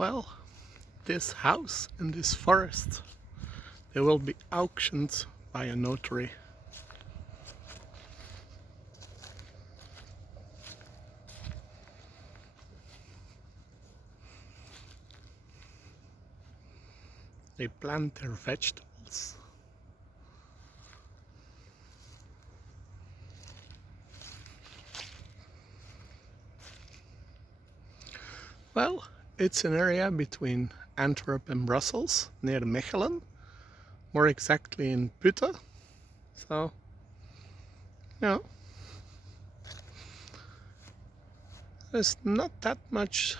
Well, this house and this forest, they will be auctioned by a notary. They plant their vegetables. Well, it's an area between Antwerp and Brussels, near Mechelen, more exactly in Putte. So, there's not that much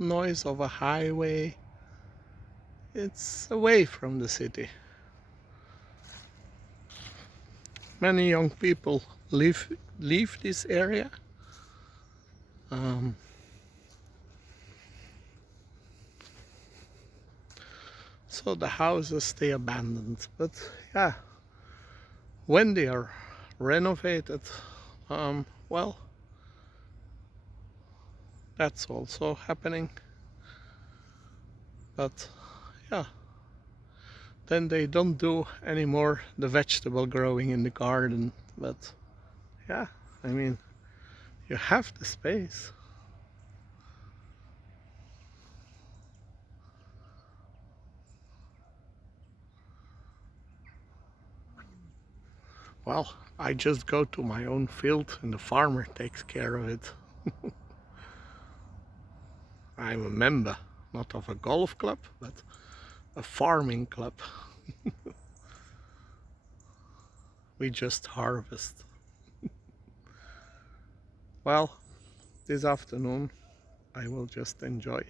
noise of a highway. It's away from the city. Many young people leave this area. So the houses stay abandoned. But yeah, when they are renovated, well, that's also happening. But yeah, then they don't do anymore the vegetable growing in the garden. But yeah, I mean, you have the space. Well, I just go to my own field and the farmer takes care of it. I'm a member, not of a golf club, but a farming club. We just harvest. Well, this afternoon I will just enjoy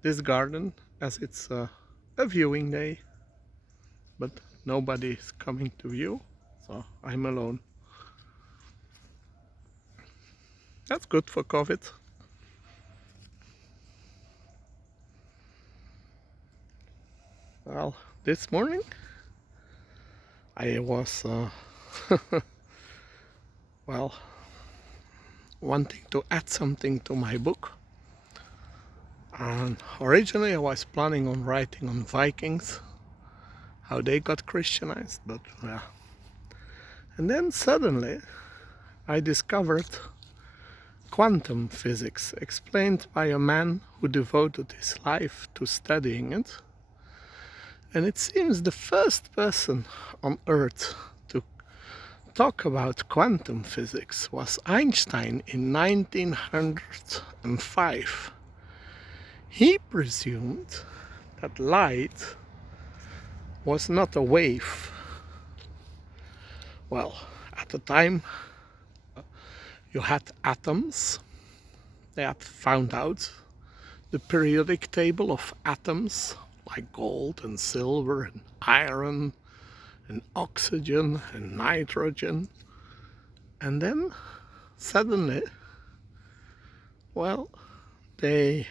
this garden as it's a viewing day, but nobody is coming to view, so I'm alone. That's good for COVID. Well, this morning I was well, wanting to add something to my book. And originally I was planning on writing on Vikings, how they got Christianized, but yeah. And then suddenly I discovered quantum physics, explained by a man who devoted his life to studying it. And it seems the first person on Earth to talk about quantum physics was Einstein in 1905. He presumed that light was not a wave. Well, at the time you had atoms. They had found out the periodic table of atoms like gold and silver and iron and oxygen and nitrogen. And then suddenly, well, they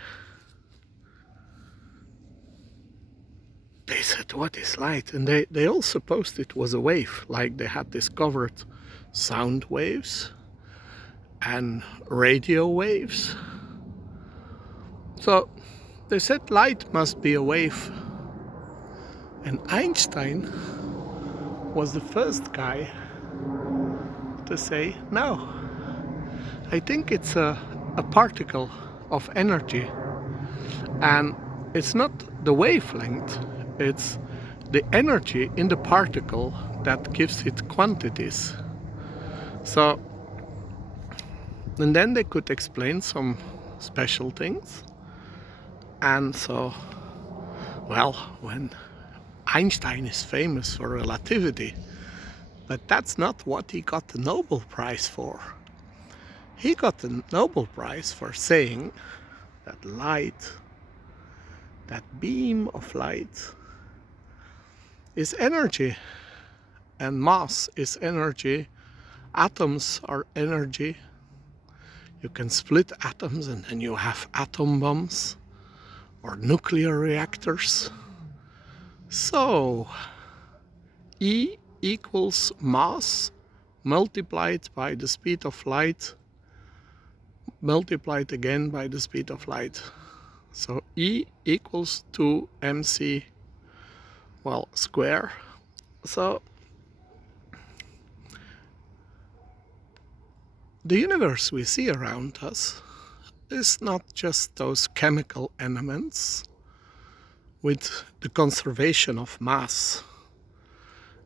said, what is light? And they all supposed it was a wave, like they had discovered sound waves and radio waves. So they said light must be a wave. And Einstein was the first guy to say, no, I think it's a particle of energy. And it's not the wavelength, it's the energy in the particle that gives it quantities. So, and then they could explain some special things. And so, well, when Einstein is famous for relativity, but that's not what he got the Nobel Prize for. He got the Nobel Prize for saying that light, that beam of light, is energy, and mass is energy, atoms are energy. You can split atoms and then you have atom bombs or nuclear reactors. So, E equals mass multiplied by the speed of light, multiplied again by the speed of light. So E equals 2mc, well, square. So the universe we see around us is not just those chemical elements with the conservation of mass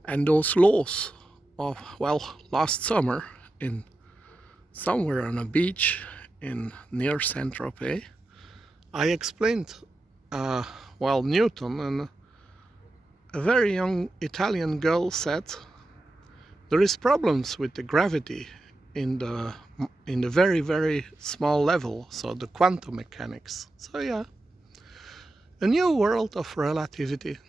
and those laws of, well, last summer in somewhere on a beach in near Saint-Tropez, I explained, Newton, and a very young Italian girl said there is problems with the gravity in the very, very small level, so the quantum mechanics. So yeah, a new world of relativity.